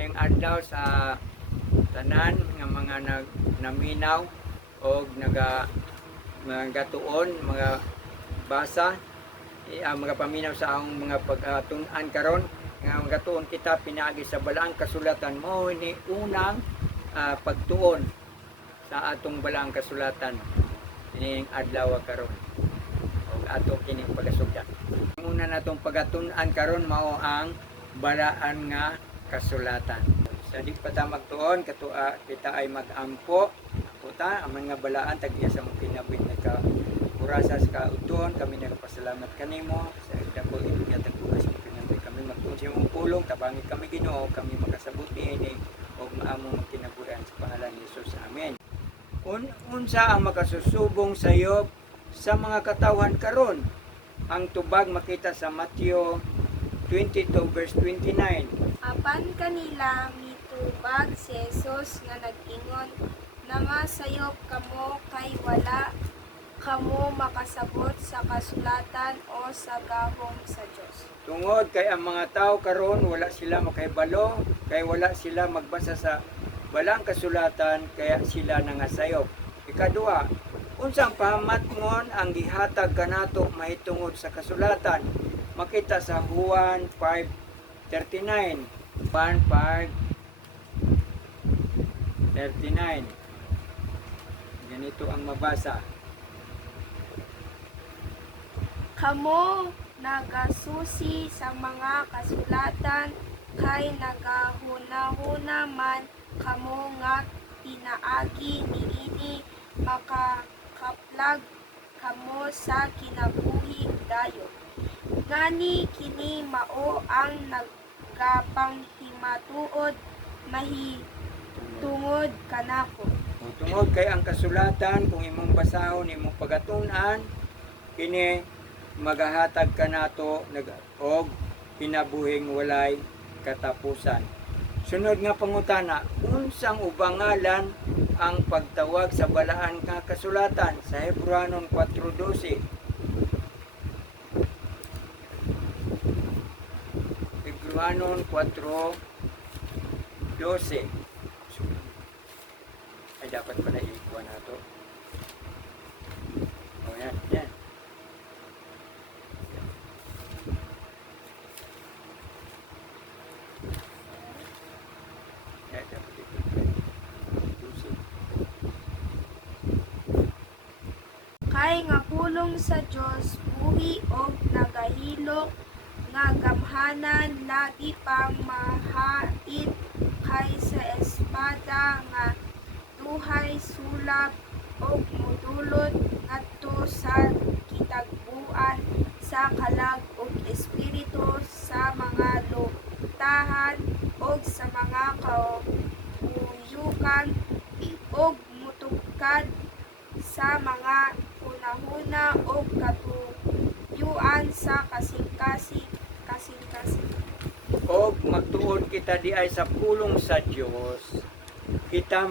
Mayong adlaw sa tanan nga mga naminaw o nagatuon, mga basa, mga paminaw sa akong mga pagtun-an karon nga magatuon kita pinaagi sa balaang kasulatan mo ni unang pagtuon sa atong balaang kasulatan ining adlaw karon og ato kini pagasugdan. Ang una natong pagatun-an karon mao ang balaan nga kasulatan. Sa di pa ta magtuon katua kita ay magampo puta ang mga balaan tagya sa mga kinabuhi nagka urasa sa kauton kami nagpasalamat kanimo sa dako inyatag bukas kami magtuon sa imong pulong tabangi kami Ginoo kami makasabot niini og maamo magkinabuhian sa pangalan ni Hesus. Amen. Unsa ang makasusubong sayo sa mga katawhan karon? Ang tubag makita sa Mateo 22 verse 29. Apan kanila mitubag si Jesus nga nag-ingon, namasayop kamo kay wala kamo makasabot sa kasulatan o sa gahom sa Dios. Tungod kay ang mga tao karon wala sila makahibalo, kay wala sila magbasa sa balang kasulatan kaya sila nangasayop. Ikaduha, unsang pahamatngon ang gihatag kanato mahitungod sa kasulatan? Makita sa Juan 5:39. Juan 5:39. Ganito ang mabasa. Kamo nagasusi sa mga kasulatan kay nagahuna-huna man kamo nga pinaagi niini makakaplag kamo sa kinabuhi dayon. Ngani kini mao ang nagapanghimattuod mahitungod kanako. Tungod kay ang kasulatan kung imong basahon imong pagatun-an kini magahatag kanato og kinabuhing walay katapusan. Sunod nga pangutana, unsang ubangalan ang pagtawag sa balaan nga kasulatan sa Hebreanon 4:12? Hebreanon 4:12. Ay dapat pala ikuha na ito. O yan, yan. Yan, dapat ikuha. 12. Kay nga pulong sa Dios buhi og nagahilok nga gamhanan labi pang mahait kay sa espada nga duhay sulab og modulot ngadto sa kitagbuan sa kalag ug espiritu sa mga luptahan og sa mga kauyukan og mutugkad sa mga hunahuna og katuyuan sa kasing-kasing. Og magtuon kita di ay sa pulong sa Dios kita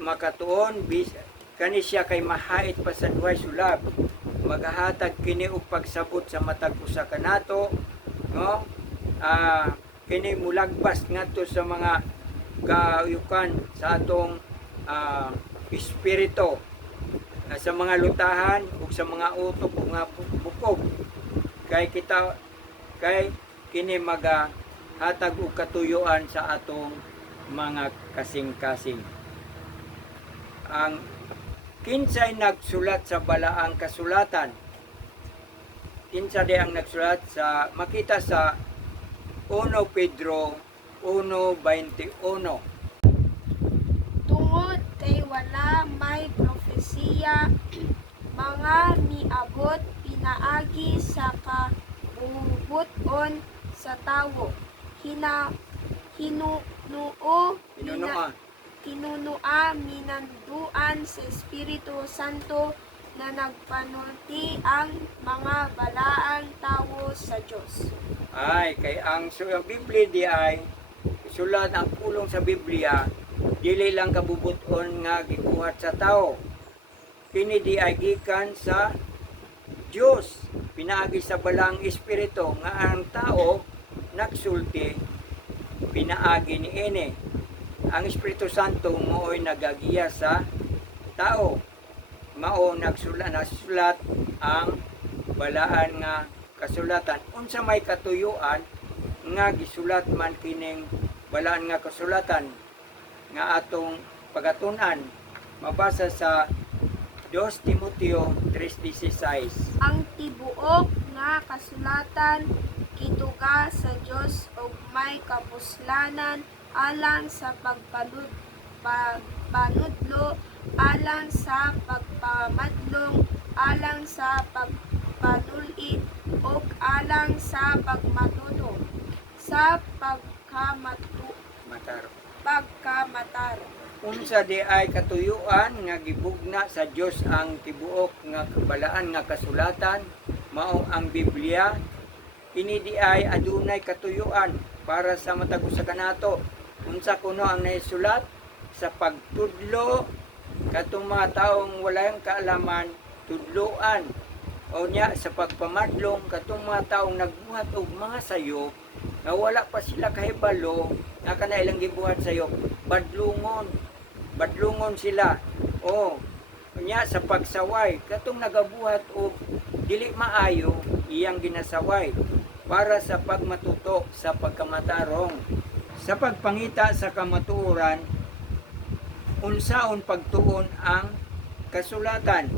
makatuon kani siya kay mahait pa sa duhay sulab magahatag kini og pagsabot sa matag usa kanato no kini mulagpas ngadto sa mga kauyukan sa atong espiritu sa mga lutahan ug sa mga utok ug mga bukog kay kini magahatag og katuyuan sa atong mga kasing-kasing. Ang kinsay nagsulat sa balaang kasulatan? Kinsa di ang nagsulat sa makita sa 1 Pedro 1:21. Tungod kay wala may propesiya mga miabot pinaagi sa kabubuton sa tawo. Kinunua minanduan sa Espiritu Santo na nagpanulti ang mga balaang tawo sa Dios. Ay kay ang Biblia di ay sulat ang pulong sa Biblia dili lang kabubuton nga gikuhat sa tao. Kini di ay gikan sa Dios, pinaagi sa balang espiritu nga ang tao nagsulti pinaagi ni ini. Ang Espiritu Santo moo'y nagagiya sa tao. Mao nagsulat ang balaan nga kasulatan. Unsa may katuyuan nga gisulat man kining balaan nga kasulatan nga atong pagatun-an. Mabasa sa 2 Timoteo 3:16. Ang tibuok nga kasulatan gituga sa Dios og may kapuslanan alang sa pagpanudlo, alang sa pagpamadlong, alang sa pagpanulit, ug alang sa pagmatuto, sa pagkamatar. Unsa di ay katuyuan nga gibugna sa Dios ang tibuok nga kabalaan nga kasulatan mao ang Biblia. Kini di ay adunay katuyuan para sa matag usa kanato. Unsa kuno ang naisulat sa pagtudlo katong mga taong walang kaalaman tudloan, o nya sa pagpamadlong katong mga taong nagbuhat og mga sayop na wala pa sila kahibalo na kanailang gibuhat sayop, badlungon sila. O nya sa pagsaway katong nagabuhat og dili maayo iyang ginasaway para sa pagmatuto sa pagkamatarong. Sa pagpangita sa kamatuoran, unsaon pagtuon ang kasulatan.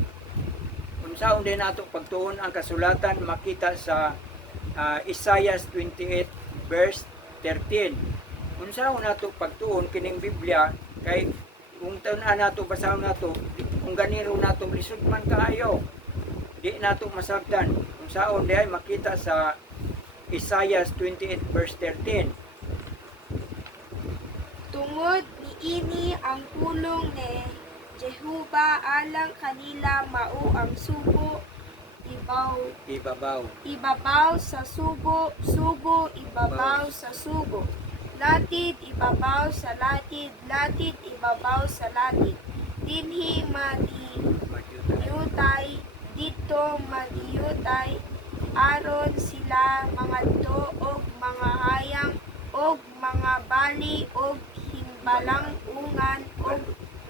Unsaon din nato pagtuon ang kasulatan makita sa Isaiah 28 verse 13. Unsaon nato pagtuon kining Biblia kay kung tanan nato basahon nato kung ganiro nato lisod man kaayo di nato masabtan. Unsaon di ay makita sa Isaiah 28 verse 13. Tungod niini ang pulong ni Jehovah alang kanila mao ang sugo ibabaw sa sugo ibabaw sa sugo, latid ibabaw sa latid ibabaw sa latid, dinhi madiyutay dito madiyutay, aron sila mangadto og mga hayang og mga bali og himbalang-ungan og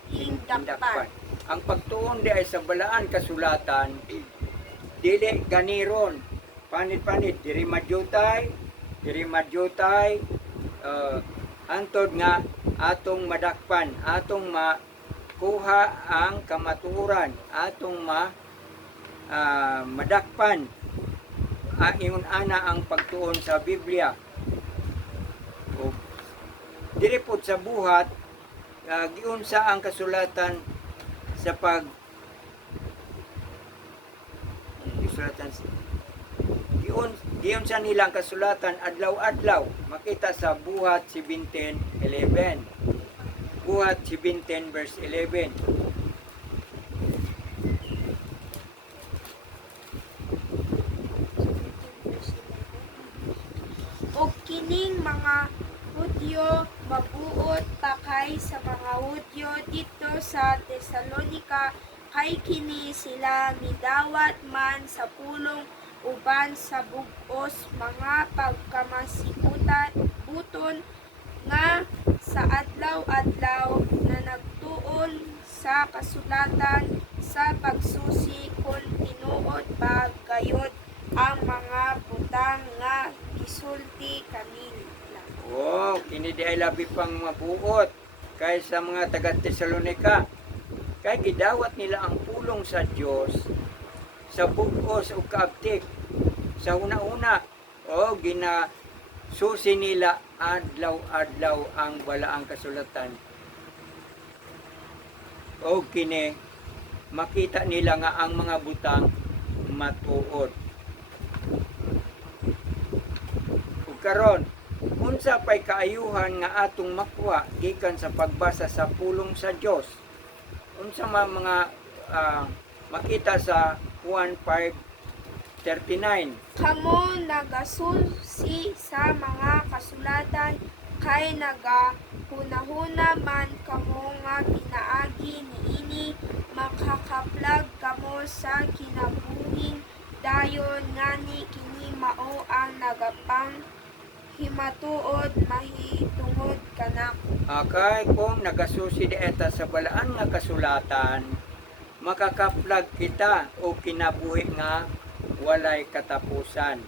hingdakpan. Ang pagtuon di ay sa balaan kasulatan dili ganiron panit diri madyutay antod nga atong madakpan, atong makuha ang kamatuoran, atong madakpan ingon ana ang pagtuon sa Biblia. O diri pod sa buhat giunsa ang kasulatan sa giunsa nilang kasulatan adlaw-adlaw makita sa buhat 17:11. Buhat 17 verse 11. Og kining mga Hudyo mabuot pa kay sa mga Hudyo dito sa Tesalonica, kay kini sila midawat man sa pulong uban sa bug-os mga pagkamasikutan nga sa adlaw-adlaw na nagtuon sa kasulatan sa pagsusi kung tinuod ba gayod ang mga butang nga gisulti kanila. Oh, kini di ay labi pang mabuot kaysa mga taga Tesalonica. Kay gidawat nila ang pulong sa Dios sa bug-os ug kaabtik. Sa una-una, ginasusi nila adlaw-adlaw ang balaang kasulatan. O kini makita nila nga ang mga butang matuod. Ug karon unsa pay kaayuhan nga atong makuha gikan sa pagbasa sa pulong sa Dios? Unsa mga makita sa Juan 5:39. Kamo nagasusi sa mga kasulatan kay nagahuna-huna man kamo nga pinaagi niini, makakaplag kamo sa kinabuhing dayon ngani kini mao ang himatuod mahitungod kanako. Akay kung nagasusi di eta sa balaan nga kasulatan, makakaplag kita o kinabuhi nga walay katapusan.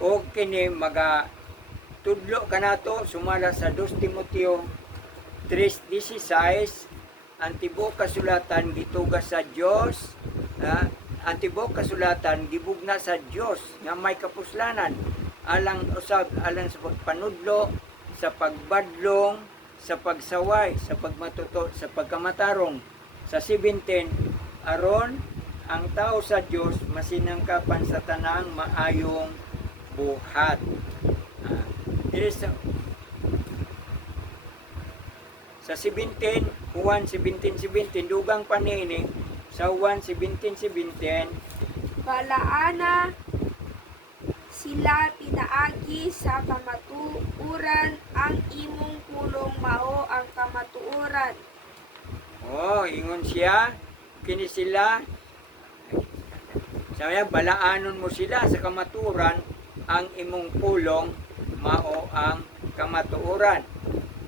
O kini maga tudlo kanato sumala sa 2 Timoteo 3:16, ang tibuok kasulatan gitugas sa Dios, ang tibuok kasulatan gibugna sa Dios nga may kapuslanan alang usab alang sa pagpanudlo, sa pagbadlong, sa pagsaway, sa pagmatuto, sa pagkamatarong. Sa 17, aron ang tao sa Dios masinangkapan sa tanang maayong buhat. Diri sa 17, Juan 17:17, dugang panini sa Juan 17:17, Balaana sila pinaagi sa kamatuuran, ang imong pulong mao ang kamatuuran. ingon siya, kini sila, saya balaanon mo sila sa kamaturan, ang imong pulong mao ang kamatuoran.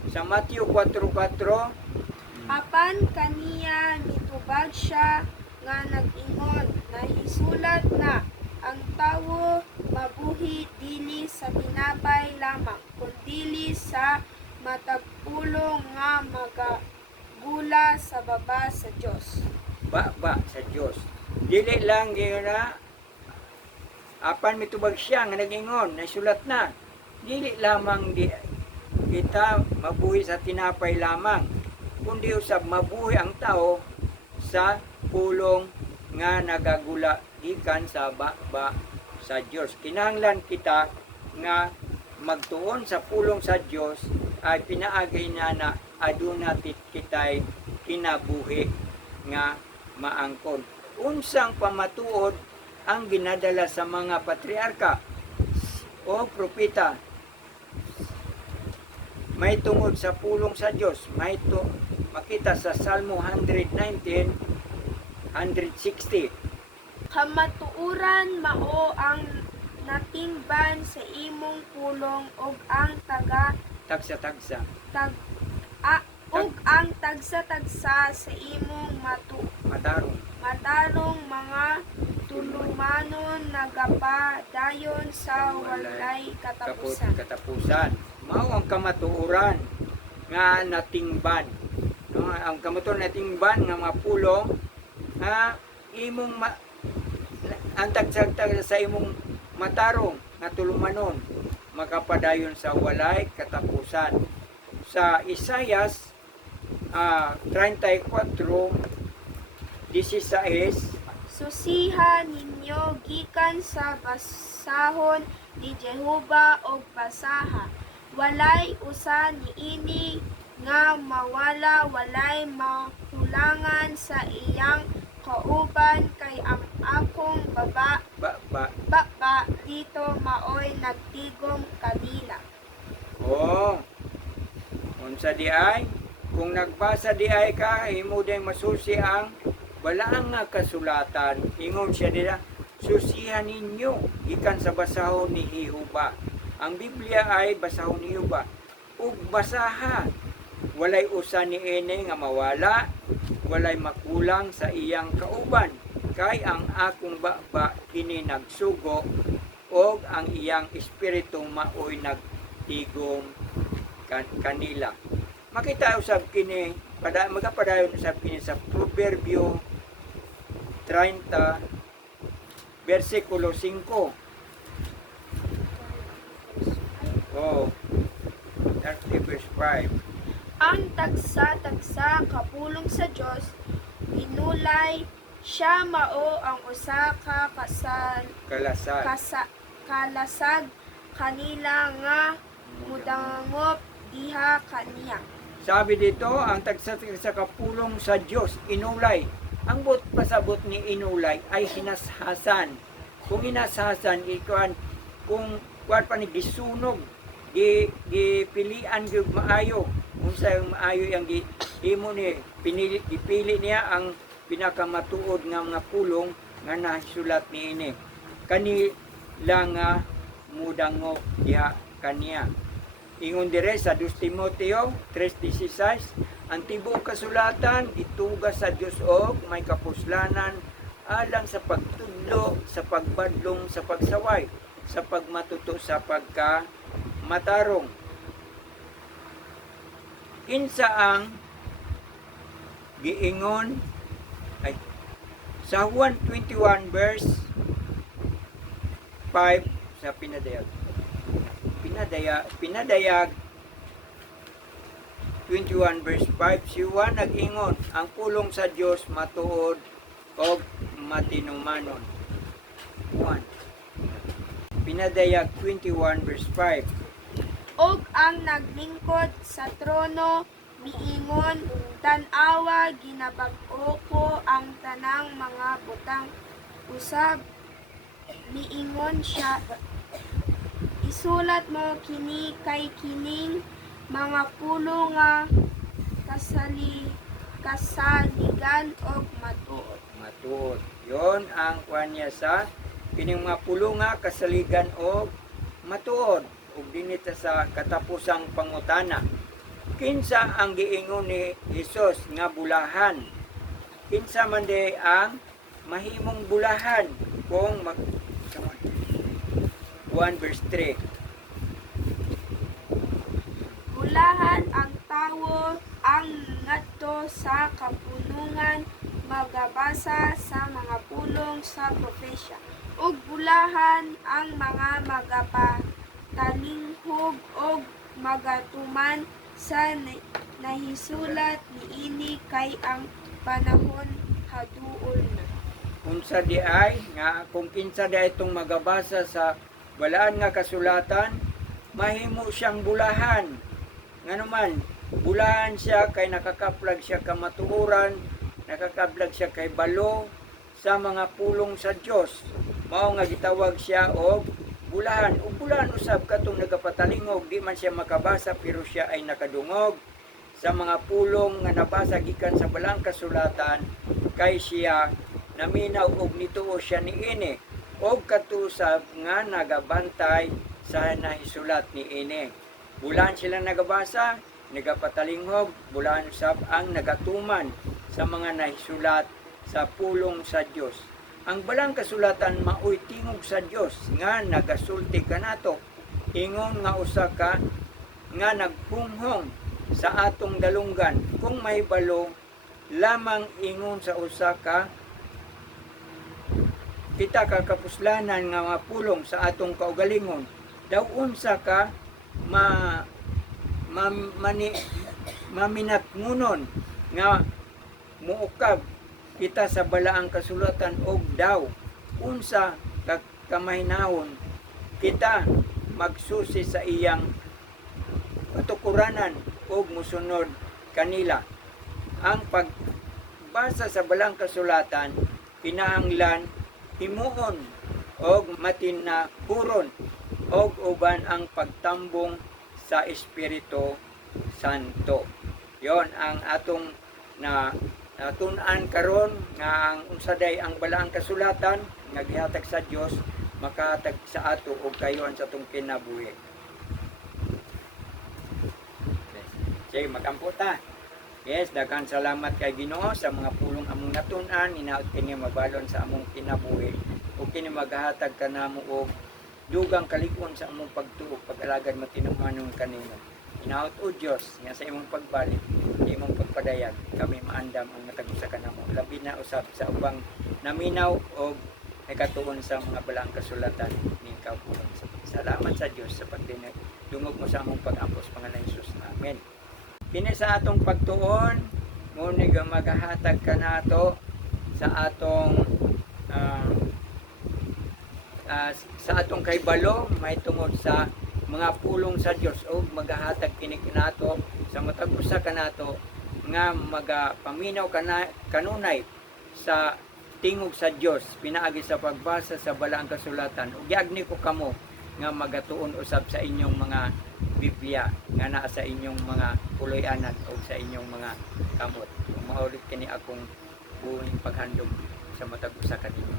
Sa Matthew 4:4, Apan kaniya mitubag siya nga nag-ingon, nahisulat na, ang tawo mabuhi dili sa tinapay lamang, kundili sa matagpulong nga magagula sa baba sa Dios. ba sa Dios. Dili lang gyud na apan mitubag siya nga nag-ingon, nasulat na. Dili lamang kita mabuhi sa tinapay lamang, kundi usab mabuhi ang tao sa pulong nga nagagula gikan sa baba sa Dios. Kinahanglan kita nga magtuon sa pulong sa Dios ay pinaagay na aduna kitay kinabuhi nga maangkon. Unsang pamatuod ang ginadala sa mga patriarka o propeta? May tungod sa pulong sa Dios. Makita sa Salmo 119, 160. Kamatuuran mao ang natingban sa imong pulong ug ang Tagsa-tagsa. ug ang tagsa-tagsa sa imong Matarong. mga tulumanon nagapadayon sa walay Katapusan. Mao ang kamatuoran nga natingban. No, ang kamatuoran natingban nga mapulong nga imong ang tagsagtag sa imong matarong nga tulumanon makapadayon sa walay katapusan. Sa Isaias 34:16, Susihan ninyo gikan sa basahon ni Jehova og basaha. Walay usa niini nga mawala, walay mahulangan sa iyang kauban, kay ang akong baba dito maoy nagtigom kanila. Unsa di ay kung nagbasa di ay ka, imo day masusi ang balaang nga kasulatan. Ingon siya dira, susihan ninyo gikan sa basahon ni Jehova. Ang Biblia ay basahon ni Jehova. Ug basaha, walay usa ni ene nga mawala, walay makulang sa iyang kauban. Kay ang akong baba kini nagsugo, og ang iyang espiritu maoy nagtigom kanila. Makita usab kini, magapadayon usab kini sa Proverbio 30 versikulo 5. 30 verse 5. Ang tagsa-tagsa kapulong sa Dios, inulay siya mao ang usa ka kalasag kanila nga mudangop diha kaniya. Sabi dito, ang tagsa kapulong sa Dios, inulay. Ang pasabot ni inulay ay hinashasan. Kung hinashasan, kung kuwan pa ni gisunog, gipilian gyud maayo. Unsa yung maayo yang imo ni gipili niya ang pinakamatuod nga mga pulong nga nasulat niini. Kanila nga mudangop diha kaniya. Ingon dire sa 2 Timoteo 3:16, ang tibuok kasulatan ituga sa Dios og may kapuslanan alang sa pagtudlo, sa pagbadlong, sa pagsaway, sa pagmatuto, sa pagkamatarong. Kinsa ang giingon ay sa Juan 21 verse 5 sa pinadayag 21 verse 5, si Juan nag-ingon, ang pulong sa Dios matuod o matinumanon. Juan pinadayag 21 verse 5. Og ang naglingkod sa trono miingon, tan-awa ginabag-o ko ang tanang mga butang. Usab miingon siya, isulat mo kini kay kining mga pulo nga kasaligan og matuod. Matuod. Yon ang kuan niya sa kining mga pulo nga kasaligan og matuod. Ug dinita sa katapusang pangutana. Kinsa ang giingon ni Hesus nga bulahan? Kinsa man di ang mahimong bulahan kung 1 verse 3. Bulahan ang tawo ang ngadto sa kapunungan magabasa sa mga pulong sa propesya. Ug bulahan ang mga magapatalinghog og magatuman sa nahisulat niini kay ang panahon haduol na. Unsa di ay nga kung kinsa di ay itong magabasa sa balaan nga kasulatan, mahimo siyang bulahan. Nga naman, bulahan siya kay nakakaplag siya kamatuoran, nakakaplag siya kay balo sa mga pulong sa Dios. Mao nga gitawag siya og bulahan. Ug bulahan usab katong nagapatalingog, di man siya makabasa pero siya ay nakadungog sa mga pulong nga nabasa gikan sa balang kasulatan, kay siya naminaw og nituo siya niini og katusab nga nagabantay sa nahisulat niini. Bulahan sila nagabasa, nagapatalingog, bulahan usab ang nagatuman sa mga nahisulat sa pulong sa Dios. Ang balang kasulatan maoy tingog sa Dios nga nagasulti kanato. Ingon nga usa ka nga nagpunghong sa atong dalunggan. Kung may balo lamang ingon sa usa ka kita kakapuslanan nga mga pulong sa atong kaugalingon. Daw unsa ka maminatngunon nga muukab kita sa balaang kasulatan og daw unsa kamahinahon kita magsusi sa iyang katukuranan og musunod kanila. Ang pagbasa sa balang kasulatan kinahanglan himuon og matinahuron og uban ang pagtambong sa Espiritu Santo. Yon ang atong natun-an karon nga ang unsaday ang balaang kasulatan nga gihatag sa Dios makahatag sa ato og kayon sa atong kinabuhi. Sige, magampo ta. Yes, daghang salamat kay Ginoo sa mga pulong among natun-an, hinaot kini mabalon sa among kinabuhi ug kini maghatag kanamo og dugang kalig-on sa among pagtuo, pag-alagad matinumanon kanimo. Hinaot o Dios nga sa imong pagbalik, imong pagpadayag, kami maandam ang matagusa kanamo. Labi na usab sa ubang naminaw og nakatuon sa mga balaang kasulatan ni kaupulan. Salamat sa Dios sa pagdungog mo sa among pag-ampos pangalan ni Jesus. Amen. Kini sa atong pagtuon, ngunit maghahatag ka nato sa atong sa atong kaybalo, may tungod sa mga pulong sa Dios o maghahatag kini kanato sa matag usa kanato nga magapaminaw kanunay sa tingog sa Dios pinaagi sa pagbasa sa balaang kasulatan. Ug giagni ko kamo nga magatuon usab sa inyong mga Biblia nga naa sa inyong mga puloy-anan o sa inyong mga kamot. Maulit kini akong buong paghandom sa matag usa kanimo.